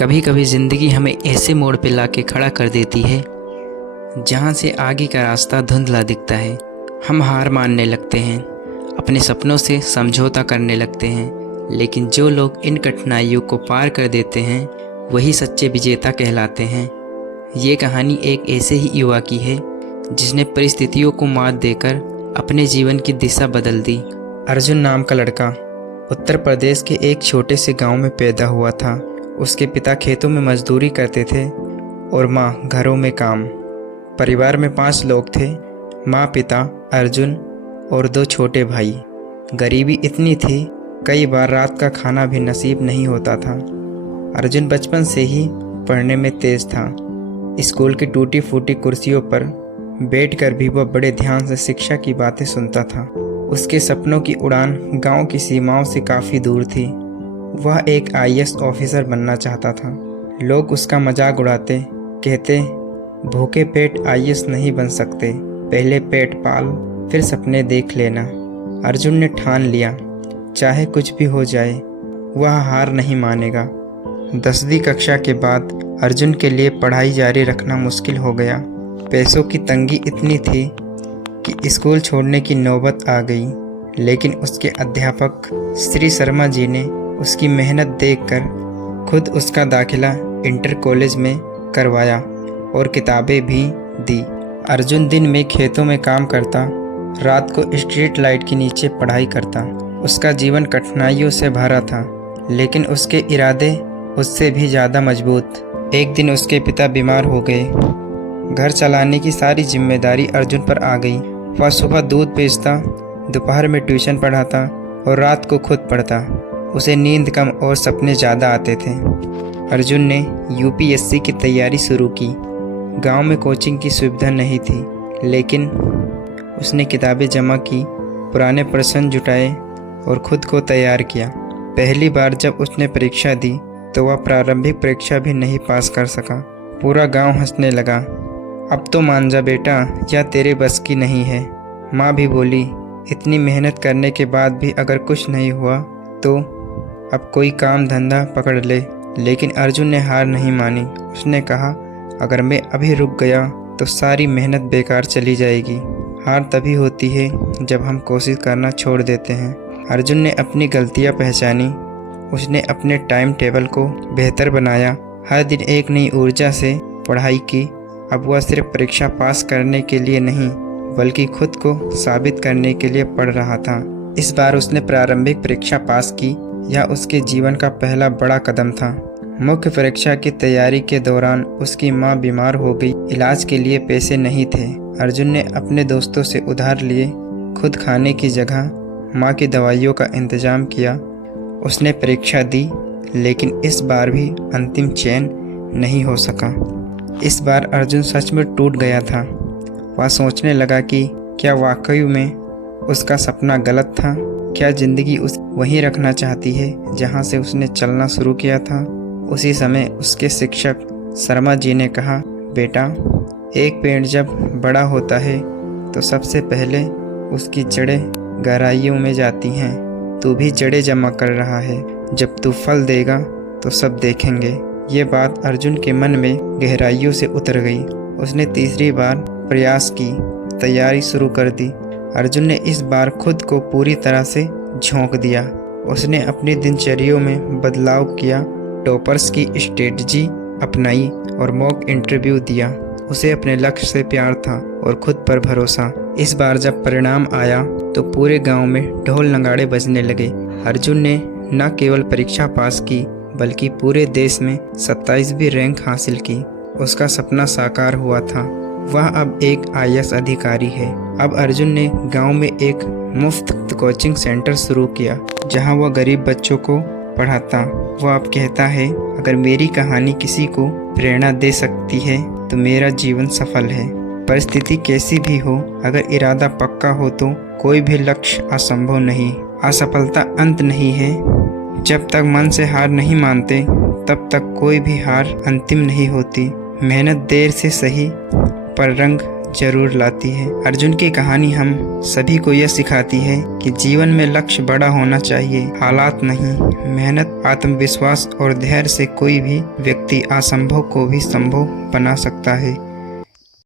कभी कभी ज़िंदगी हमें ऐसे मोड़ पे लाके खड़ा कर देती है जहाँ से आगे का रास्ता धुंधला दिखता है। हम हार मानने लगते हैं, अपने सपनों से समझौता करने लगते हैं, लेकिन जो लोग इन कठिनाइयों को पार कर देते हैं वही सच्चे विजेता कहलाते हैं। ये कहानी एक ऐसे ही युवा की है जिसने परिस्थितियों को मात देकर अपने जीवन की दिशा बदल दी। अर्जुन नाम का लड़का उत्तर प्रदेश के एक छोटे से गांव में पैदा हुआ था। उसके पिता खेतों में मजदूरी करते थे और माँ घरों में काम। परिवार में 5 लोग थे, माँ, पिता, अर्जुन और 2 छोटे भाई। गरीबी इतनी थी, कई बार रात का खाना भी नसीब नहीं होता था। अर्जुन बचपन से ही पढ़ने में तेज था। स्कूल की टूटी फूटी कुर्सियों पर बैठकर भी वह बड़े ध्यान से शिक्षा की बातें सुनता था। उसके सपनों की उड़ान गांव की सीमाओं से काफ़ी दूर थी। वह एक आईएएस ऑफिसर बनना चाहता था। लोग उसका मजाक उड़ाते, कहते भूखे पेट आईएएस नहीं बन सकते, पहले पेट पाल फिर सपने देख लेना। अर्जुन ने ठान लिया, चाहे कुछ भी हो जाए वह हार नहीं मानेगा। 10वीं कक्षा के बाद अर्जुन के लिए पढ़ाई जारी रखना मुश्किल हो गया। पैसों की तंगी इतनी थी कि स्कूल छोड़ने की नौबत आ गई, लेकिन उसके अध्यापक श्री शर्मा जी ने उसकी मेहनत देखकर खुद उसका दाखिला इंटर कॉलेज में करवाया और किताबें भी दी। अर्जुन दिन में खेतों में काम करता, रात को स्ट्रीट लाइट के नीचे पढ़ाई करता। उसका जीवन कठिनाइयों से भरा था, लेकिन उसके इरादे उससे भी ज़्यादा मजबूत। एक दिन उसके पिता बीमार हो गए। घर चलाने की सारी जिम्मेदारी अर्जुन पर आ गई। वह सुबह दूध बेचता, दोपहर में ट्यूशन पढ़ाता और रात को खुद पढ़ता। उसे नींद कम और सपने ज़्यादा आते थे। अर्जुन ने यूपीएससी की तैयारी शुरू की। गांव में कोचिंग की सुविधा नहीं थी, लेकिन उसने किताबें जमा की, पुराने प्रश्न जुटाए और खुद को तैयार किया। पहली बार जब उसने परीक्षा दी तो वह प्रारंभिक परीक्षा भी नहीं पास कर सका। पूरा गांव हंसने लगा। अब तो मान जा बेटा, यह तेरे बस की नहीं है। माँ भी बोली, इतनी मेहनत करने के बाद भी अगर कुछ नहीं हुआ तो अब कोई काम धंधा पकड़ ले। लेकिन अर्जुन ने हार नहीं मानी। उसने कहा, अगर मैं अभी रुक गया तो सारी मेहनत बेकार चली जाएगी। हार तभी होती है जब हम कोशिश करना छोड़ देते हैं। अर्जुन ने अपनी गलतियां पहचानी। उसने अपने टाइम टेबल को बेहतर बनाया, हर दिन एक नई ऊर्जा से पढ़ाई की। अब वह सिर्फ परीक्षा पास करने के लिए नहीं, बल्कि खुद को साबित करने के लिए पढ़ रहा था। इस बार उसने प्रारंभिक परीक्षा पास की। यह उसके जीवन का पहला बड़ा कदम था। मुख्य परीक्षा की तैयारी के दौरान उसकी मां बीमार हो गई। इलाज के लिए पैसे नहीं थे। अर्जुन ने अपने दोस्तों से उधार लिए, खुद खाने की जगह मां की दवाइयों का इंतजाम किया। उसने परीक्षा दी, लेकिन इस बार भी अंतिम चयन नहीं हो सका। इस बार अर्जुन सच में टूट गया था। वह सोचने लगा कि क्या वाकई में उसका सपना गलत था? क्या जिंदगी उस वहीं रखना चाहती है जहां से उसने चलना शुरू किया था? उसी समय उसके शिक्षक शर्मा जी ने कहा, बेटा, एक पेड़ जब बड़ा होता है तो सबसे पहले उसकी जड़ें गहराइयों में जाती हैं। तू भी जड़ें जमा कर रहा है, जब तू फल देगा तो सब देखेंगे। ये बात अर्जुन के मन में गहराइयों से उतर गई। उसने तीसरी बार प्रयास की, तैयारी शुरू कर दी। अर्जुन ने इस बार खुद को पूरी तरह से झोंक दिया। उसने अपनी दिनचर्या में बदलाव किया, टॉपर्स की स्ट्रेटजी अपनाई और मॉक इंटरव्यू दिया। उसे अपने लक्ष्य से प्यार था और खुद पर भरोसा। इस बार जब परिणाम आया तो पूरे गांव में ढोल नगाड़े बजने लगे। अर्जुन ने न केवल परीक्षा पास की, बल्कि पूरे देश में 27वीं रैंक हासिल की। उसका सपना साकार हुआ था। वह अब एक आईएएस अधिकारी है। अब अर्जुन ने गांव में एक मुफ्त कोचिंग सेंटर शुरू किया, जहां वह गरीब बच्चों को पढ़ाता। वह अब कहता है, अगर मेरी कहानी किसी को प्रेरणा दे सकती है तो मेरा जीवन सफल है। परिस्थिति कैसी भी हो, अगर इरादा पक्का हो तो कोई भी लक्ष्य असंभव नहीं। असफलता अंत नहीं है। जब तक मन से हार नहीं मानते, तब तक कोई भी हार अंतिम नहीं होती। मेहनत देर से सही, पर रंग जरूर लाती है। अर्जुन की कहानी हम सभी को यह सिखाती है कि जीवन में लक्ष्य बड़ा होना चाहिए, हालात नहीं। मेहनत, आत्मविश्वास और धैर्य से कोई भी व्यक्ति असंभव को भी संभव बना सकता है।